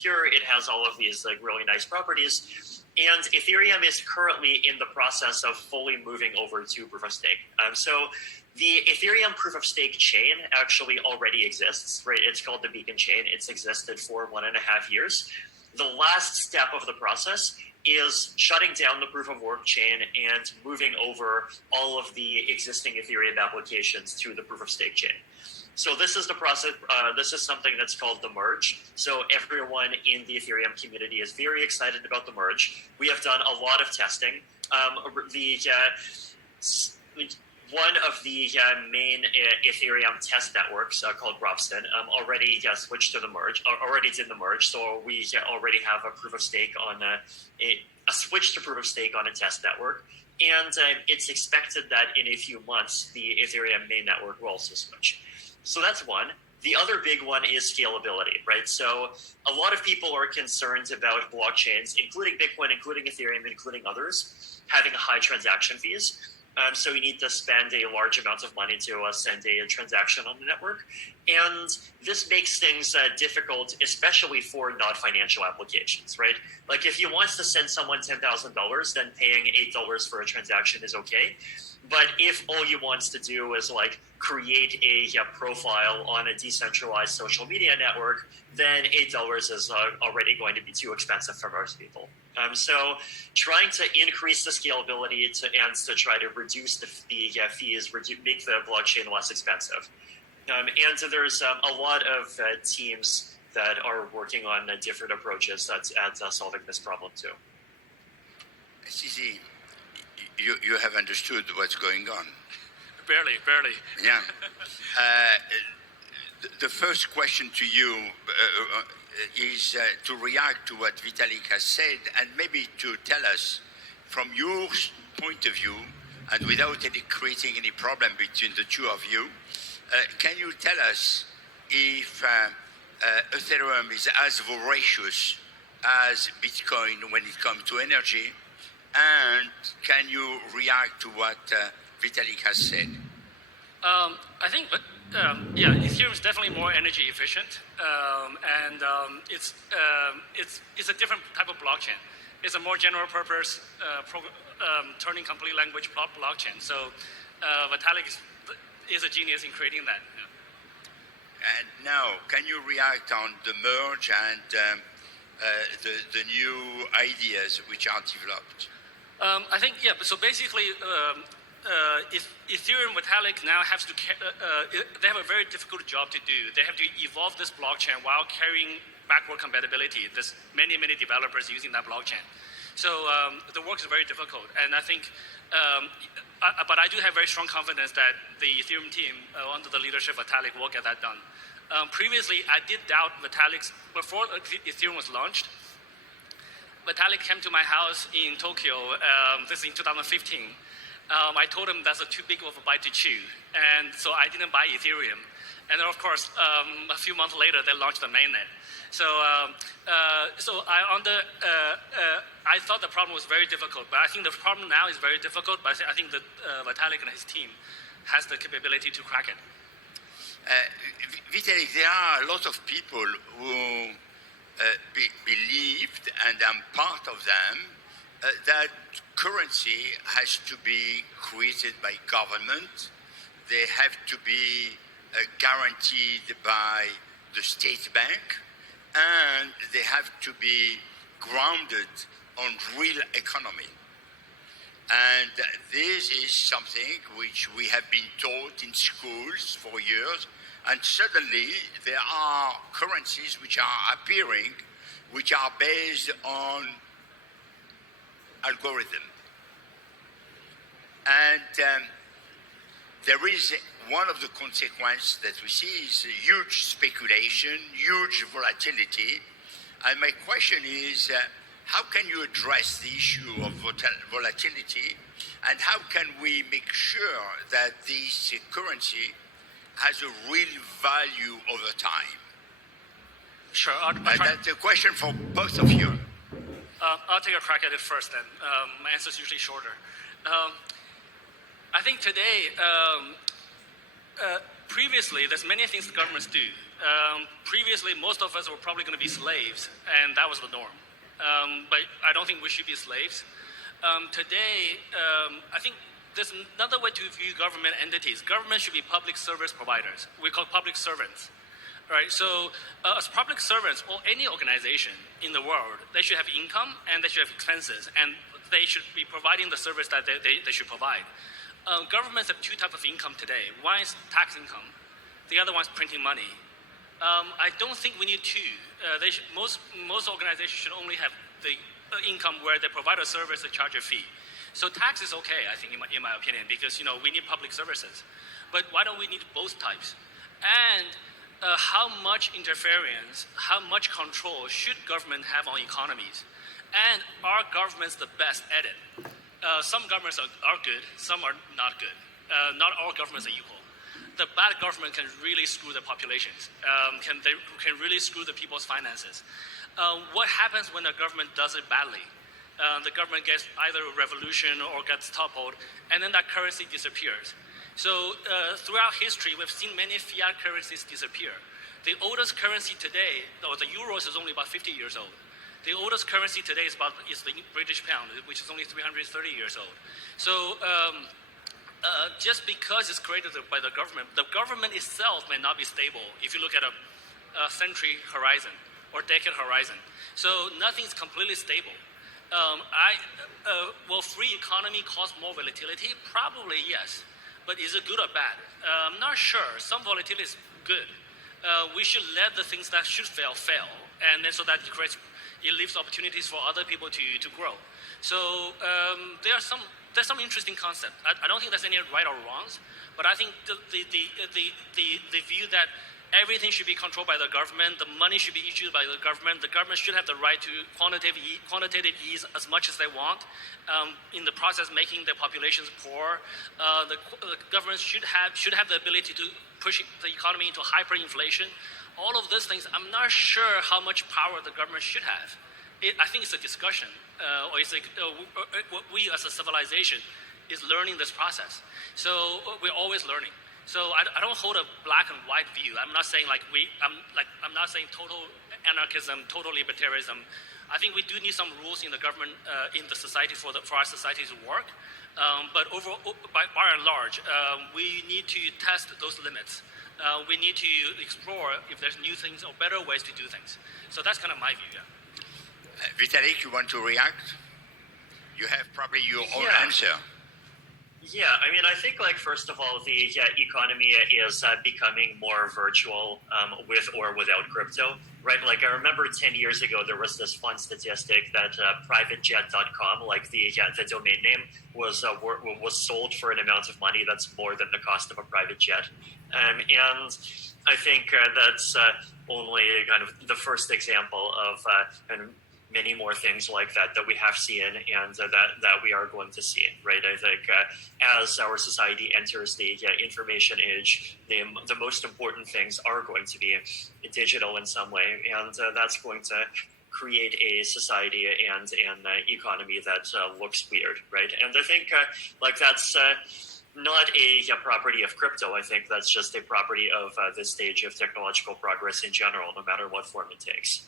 secure. It has all of these like really nice properties. And Ethereum is currently in the process of fully moving over to proof of stake. So the Ethereum proof of stake chain actually already exists, right? It's called the Beacon chain. It's existed for 1.5 years. The last step of the process is shutting down the proof of work chain and moving over all of the existing Ethereum applications to the proof of stake chain. So this is the process. This is something that's called the merge. So everyone in the Ethereum community is very excited about the merge. We have done a lot of testing. One of the main Ethereum test networks called Ropsten already switched to the merge, already did the merge. So we already have a proof of stake on a switch to proof of stake on a test network. And it's expected that in a few months, the Ethereum main network will also switch. So that's one. The other big one is scalability, right? So a lot of people are concerned about blockchains, including Bitcoin, including Ethereum, including others, having high transaction fees. So you need to spend a large amount of money to send a transaction on the network. And this makes things difficult, especially for non-financial applications, right? Like if you want to send someone $10,000, then paying $8 for a transaction is okay. But if all you want to do is like create a profile on a decentralized social media network, then $8 is already going to be too expensive for most people. So trying to increase the scalability and to try to reduce the fees, make the blockchain less expensive. And there's a lot of teams that are working on different approaches at solving this problem too. CZ, you have understood what's going on. Barely. Yeah. The first question to you is to react to what Vitalik has said and maybe to tell us from your point of view and without creating any problem between the two of you, can you tell us if Ethereum is as voracious as Bitcoin when it comes to energy? And can you react to what Vitalik has said? I think, Ethereum is definitely more energy efficient, and it's a different type of blockchain. It's a more general purpose turning complete language blockchain. So Vitalik is a genius in creating that. Yeah. And now, can you react on the merge and the new ideas which are developed? I think, so basically, Ethereum Vitalik now has to, they have a very difficult job to do. They have to evolve this blockchain while carrying backward compatibility. There's many developers using that blockchain. So the work is very difficult. And I think, but I do have very strong confidence that the Ethereum team, under the leadership of Vitalik, will get that done. Previously, I did doubt Vitalik's, before Ethereum was launched, Vitalik came to my house in Tokyo, this is in 2015. I told him that's too big of a bite to chew. And so I didn't buy Ethereum. And then of course, a few months later, they launched the mainnet. So, I thought the problem was very difficult, but I think the problem now is very difficult, but I think that Vitalik and his team has the capability to crack it. Vitalik, there are a lot of people who believed, and I'm part of them, that currency has to be created by government. They have to be guaranteed by the state bank, and they have to be grounded on real economy. And this is something which we have been taught in schools for years, and suddenly there are currencies which are appearing, which are based on algorithm. And there is one of the consequences that we see is huge speculation, huge volatility. And my question is, how can you address the issue of volatility, and how can we make sure that this currency has a real value over time? Sure. That's a question for both of you. I'll take a crack at it first, then. My answer is usually shorter. I think today, previously, there's many things the governments do. Previously, most of us were probably going to be slaves, and that was the norm. But I don't think we should be slaves. Today, I think there's another way to view government entities. Government should be public service providers. We call public servants. Right, so as public servants or any organization in the world, they should have income and they should have expenses, and they should be providing the service that they should provide. Governments have two types of income today. One is tax income, the other one is printing money. I don't think we need two. Most organizations should only have the income where they provide a service and charge a fee. So tax is okay, I think, in my opinion, because we need public services. But why don't we need both types? And how much interference, how much control should government have on economies? And are governments the best at it? Some governments are good, some are not good. Not all governments are equal. The bad government can really screw the populations, can really screw the people's finances. What happens when a government does it badly? The government gets either a revolution or gets toppled, and then that currency disappears. So throughout history, we've seen many fiat currencies disappear. The oldest currency today, or the euros, is only about 50 years old. The oldest currency today is the British pound, which is only 330 years old. So just because it's created by the government itself may not be stable if you look at a century horizon or decade horizon. So nothing's completely stable. Will free economy cause more volatility? Probably yes. But is it good or bad? I'm not sure. Some volatility is good. We should let the things that should fail, and then so that it leaves opportunities for other people to grow. So there's some interesting concept. I don't think there's any right or wrongs, but I think the view that everything should be controlled by the government, the money should be issued by the government should have the right to quantitative ease as much as they want, in the process making the populations poor. The government should have the ability to push the economy into hyperinflation. All of these things, I'm not sure how much power the government should have. I think it's a discussion, or it's like we as a civilization is learning this process. So we're always learning. So I don't hold a black and white view. I'm not saying I'm not saying total anarchism, total libertarianism. I think we do need some rules in the government, in the society for our society to work. But by and large, we need to test those limits. We need to explore if there's new things or better ways to do things. So that's kind of my view. Yeah. Vitalik, you want to react? You have probably your own answer. Yeah, I mean, I think, first of all, the economy is becoming more virtual with or without crypto, right? I remember 10 years ago, there was this fun statistic that privatejet.com, the domain name, was sold for an amount of money that's more than the cost of a private jet. And I think that's only kind of the first example of kind of many more things like that we have seen and that we are going to see, right? I think as our society enters the information age, the most important things are going to be digital in some way, and that's going to create a society and an economy that looks weird, right? And I think that's not a property of crypto. I think that's just a property of this stage of technological progress in general, no matter what form it takes.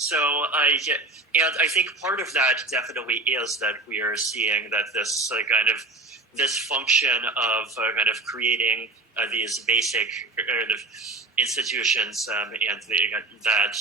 So I think part of that definitely is that we are seeing that this function of kind of creating these basic kind of institutions and that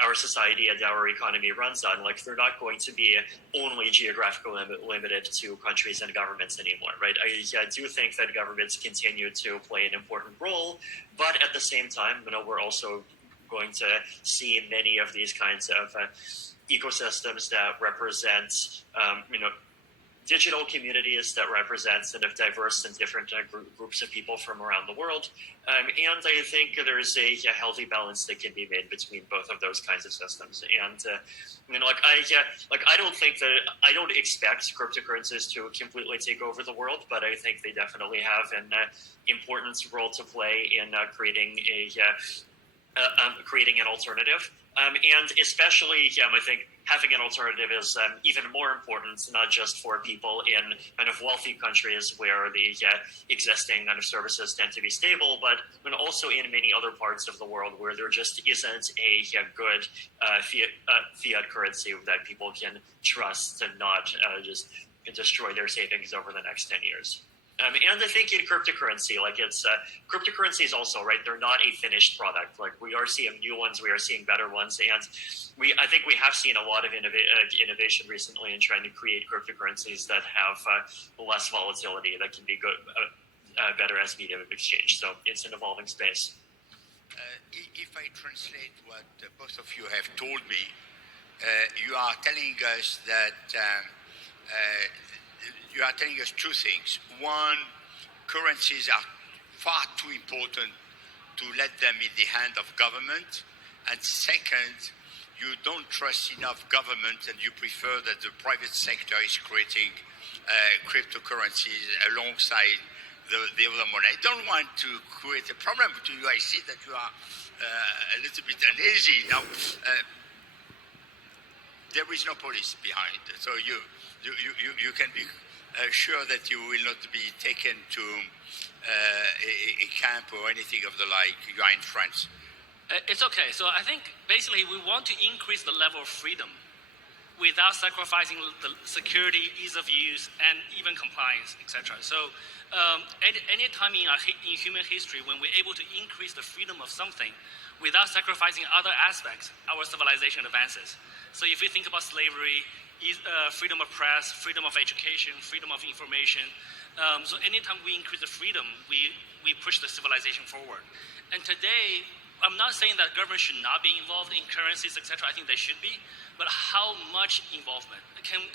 our society and our economy runs on, they're not going to be only geographically limited to countries and governments anymore, right? I do think that governments continue to play an important role, but at the same time, we're also going to see many of these kinds of ecosystems that represent, digital communities that represent sort of diverse and different groups of people from around the world. And I think there's a healthy balance that can be made between both of those kinds of systems. And I don't expect cryptocurrencies to completely take over the world, but I think they definitely have an important role to play in creating an alternative. And especially, I think having an alternative is even more important, not just for people in kind of wealthy countries where the existing kind of services tend to be stable, but also in many other parts of the world where there just isn't a good fiat currency that people can trust and not just destroy their savings over the next 10 years. And I think in cryptocurrency, cryptocurrency is also right. They're not a finished product. Like we are seeing new ones, we are seeing better ones, and I think we have seen a lot of innovation recently in trying to create cryptocurrencies that have less volatility, that can be good, better as medium of exchange. So it's an evolving space. If I translate what both of you have told me, you are telling us that. You are telling us two things. One, currencies are far too important to let them in the hand of government. And second, you don't trust enough government and you prefer that the private sector is creating cryptocurrencies alongside the other money. I don't want to create a problem to you. I see that you are a little bit uneasy. Now, there is no police behind. So you can be sure that you will not be taken to a camp or anything of the like. You are in France. It's okay. So I think basically we want to increase the level of freedom without sacrificing the security, ease of use, and even compliance, etc. So any time in human history when we're able to increase the freedom of something without sacrificing other aspects, our civilization advances. So if you think about slavery, freedom of press, freedom of education, freedom of information. So anytime we increase the freedom, we push the civilization forward. And today, I'm not saying that government should not be involved in currencies, etc. I think they should be, but how much involvement? Can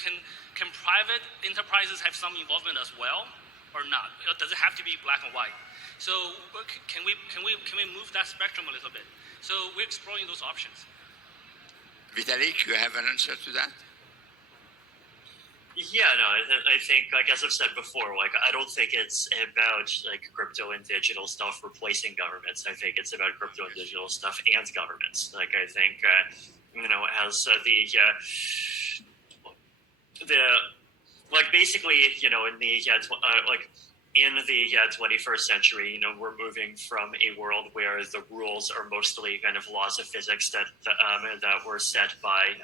private enterprises have some involvement as well, or not? Does it have to be black and white? So can we move that spectrum a little bit? So we're exploring those options. Vitalik, you have an answer to that? Yeah, no, I think, like as I've said before, I don't think it's about crypto and digital stuff replacing governments. I think it's about crypto and digital stuff and governments. I think as basically in the 21st century, we're moving from a world where the rules are mostly kind of laws of physics that were set by,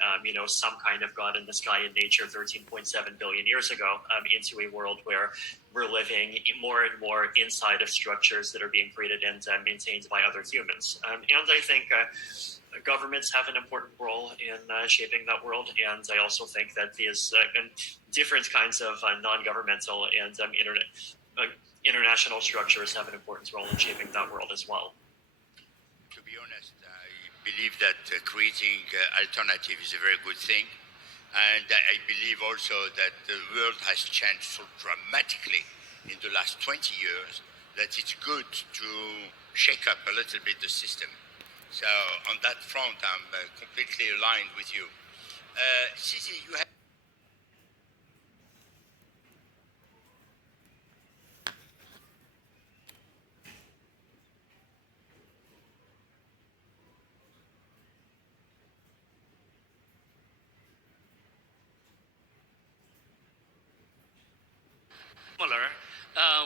some kind of God in the sky in nature 13.7 billion years ago, into a world where we're living more and more inside of structures that are being created and maintained by other humans. And I think governments have an important role in shaping that world. And I also think that these different kinds of non-governmental and international structures have an important role in shaping that world as well. To be honest, I believe that creating alternative is a very good thing. And I believe also that the world has changed so dramatically in the last 20 years that it's good to shake up a little bit the system. So on that front, I'm completely aligned with you. Sisi, you have...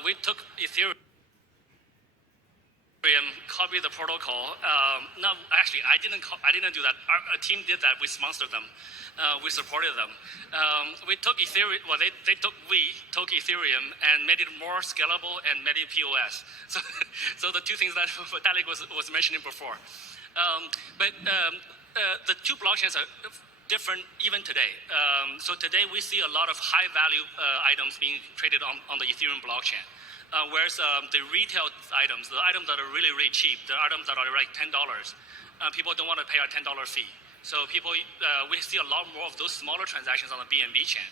We took Ethereum, copied the protocol. No, actually, I didn't do that. Our team did that. We sponsored them. We supported them. We took Ethereum. Well, we took Ethereum and made it more scalable and made it POS. So the two things that Vitalik was mentioning before. But the two blockchains are different even today. So today we see a lot of high value items being traded on the Ethereum blockchain. Whereas the retail items, the items that are really, really cheap, the items that are like $10, people don't want to pay our $10 fee. So we see a lot more of those smaller transactions on the BNB chain.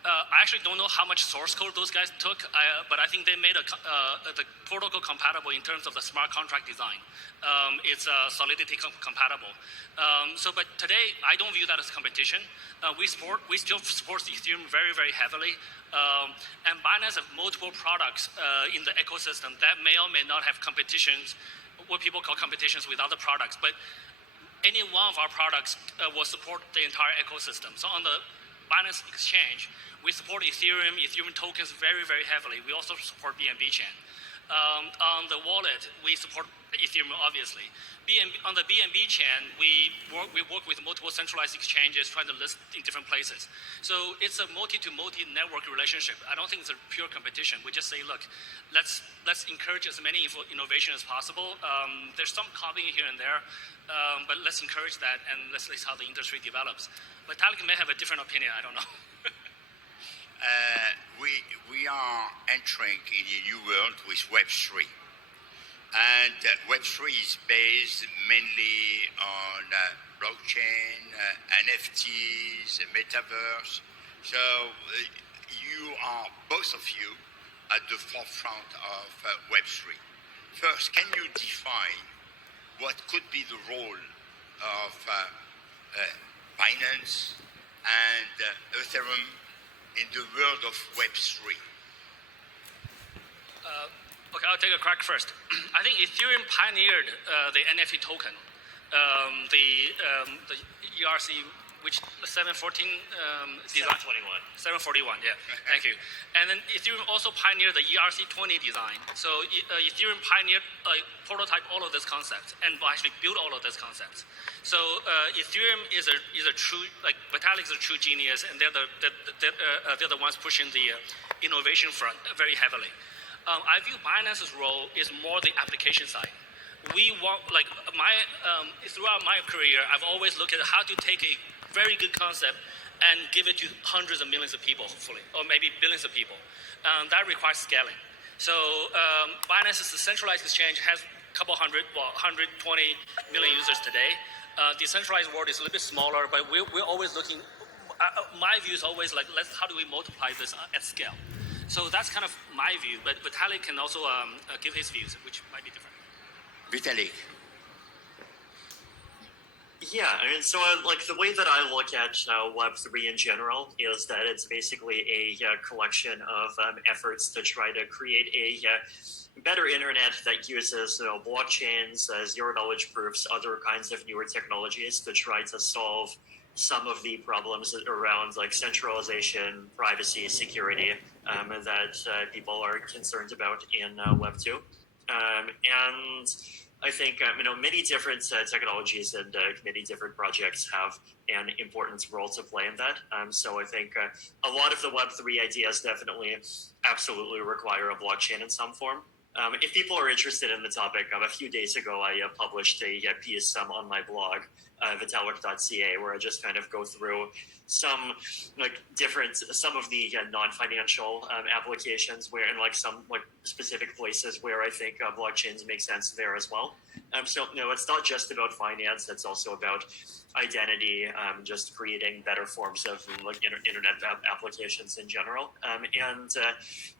I actually don't know how much source code those guys took, but I think they made the protocol compatible in terms of the smart contract design. It's Solidity compatible. But today, I don't view that as competition. We still support Ethereum very, very heavily. And Binance have multiple products in the ecosystem that may or may not have competitions, what people call competitions with other products. But any one of our products will support the entire ecosystem. So on the Binance exchange, we support Ethereum tokens very, very heavily. We also support BNB chain. On the wallet, we support Ethereum, obviously. On the BNB chain, we work with multiple centralized exchanges trying to list in different places. So it's a multi-to-multi network relationship. I don't think it's a pure competition. We just say, look, let's encourage as many innovation as possible. There's some copying here and there, but let's encourage that and let's see how the industry develops. Vitalik may have a different opinion. I don't know. We are entering in a new world with Web3. And Web3 is based mainly on blockchain, NFTs, metaverse. So you are, both of you, at the forefront of Web3. First, can you define what could be the role of Binance and Ethereum in the world of Web3? Okay, I'll take a crack first. I think Ethereum pioneered the NFT token, the ERC, which 714 design. 741, yeah. Thank you. And then Ethereum also pioneered the ERC20 design. So Ethereum pioneered, prototype all of these concepts and actually built all of these concepts. So Ethereum is a true, like Vitalik is a true genius, and they're the ones pushing the innovation front very heavily. I view Binance's role is more the application side. We want, like throughout my career, I've always looked at how to take a very good concept and give it to hundreds of millions of people, hopefully, or maybe billions of people. That requires scaling. So Binance is a centralized exchange, has a couple 120 million users today. Decentralized world is a little bit smaller, but we're always looking. My view is always like, how do we multiply this at scale? So that's kind of my view, but Vitalik can also give his views, which might be different. Vitalik. Yeah, I mean, so like the way that I look at Web3 in general is that it's basically a collection of efforts to try to create a better internet that uses blockchains, zero-knowledge proofs, other kinds of newer technologies to try to solve some of the problems around like centralization, privacy, security that people are concerned about in Web 2. And I think many different technologies and many different projects have an important role to play in that. So I think a lot of the Web3 ideas definitely absolutely require a blockchain in some form. If people are interested in the topic, a few days ago I published a piece on my blog, Vitalik.ca, where I just kind of go through some some of the non-financial applications where, and some specific places where I think blockchains make sense there as well. So it's not just about finance; it's also about identity, just creating better forms of internet applications in general, and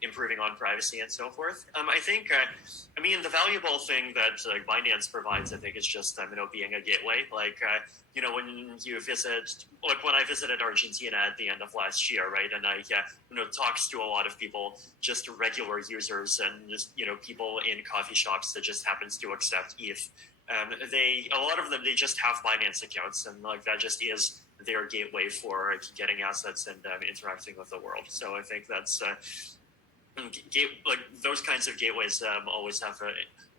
improving on privacy and so forth. I think, the valuable thing that Binance provides, I think, is just being a gateway. When you visit, when I visited Argentina at the end of last year, right, and I talks to a lot of people, just regular users and just people in coffee shops that just happens to accept ETH. A lot of them, they just have Binance accounts, and that just is their gateway for getting assets and interacting with the world. So I think that's those kinds of gateways always have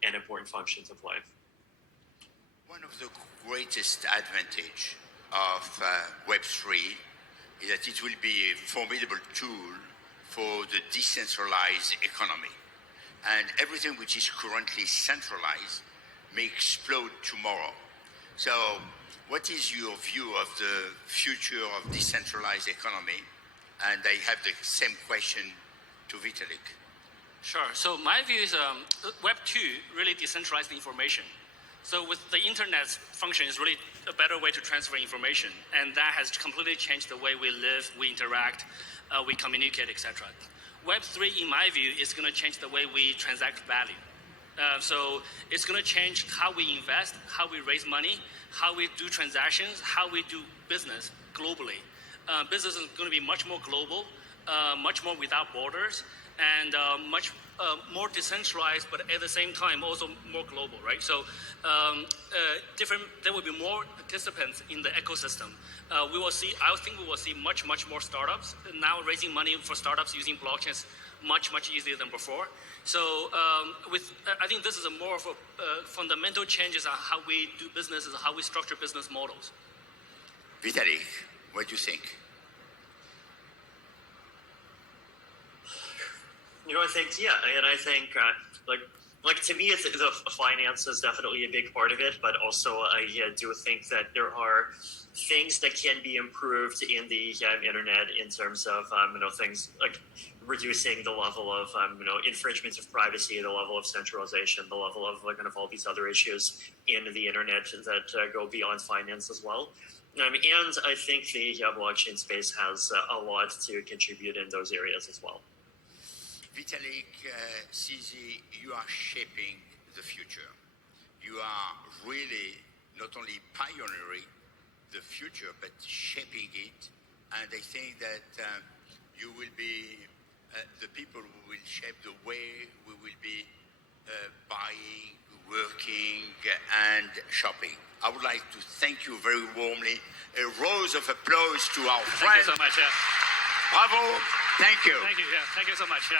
an important function to play. One of the greatest advantage of Web3 is that it will be a formidable tool for the decentralized economy, and everything which is currently centralized may explode tomorrow. So what is your view of the future of decentralized economy? And I have the same question to Vitalik. Sure. So my view is Web 2 really decentralized information. So with the internet's function is really a better way to transfer information, and that has completely changed the way we live, we interact, we communicate, etc. Web 3, in my view, is going to change the way we transact value. So it's going to change how we invest, how we raise money, how we do transactions, how we do business globally. Business is going to be much more global, much more without borders, and much more decentralized, but at the same time also more global, right? So there will be more participants in the ecosystem. We will see. I think we will see much more startups now raising money for startups using blockchains much easier than before. So I think this is a more of a fundamental changes on how we do businesses, how we structure business models. Vitalik, what do you think? I think I think like to me, it's the finance is definitely a big part of it, but also I do think that there are things that can be improved in the internet in terms of things like reducing the level of infringements of privacy, the level of centralization, the level of kind of all these other issues in the internet that go beyond finance as well. And I think the blockchain space has a lot to contribute in those areas as well. Vitalik, CZ, you are shaping the future. You are really not only pioneering the future, but shaping it. And I think that you will be the people who will shape the way we will be buying, working, and shopping. I would like to thank you very warmly. A rouse of applause to our friend. Thank you so much. Yeah. Bravo. Thank you. Thank you. Yeah. Thank you so much. Yeah.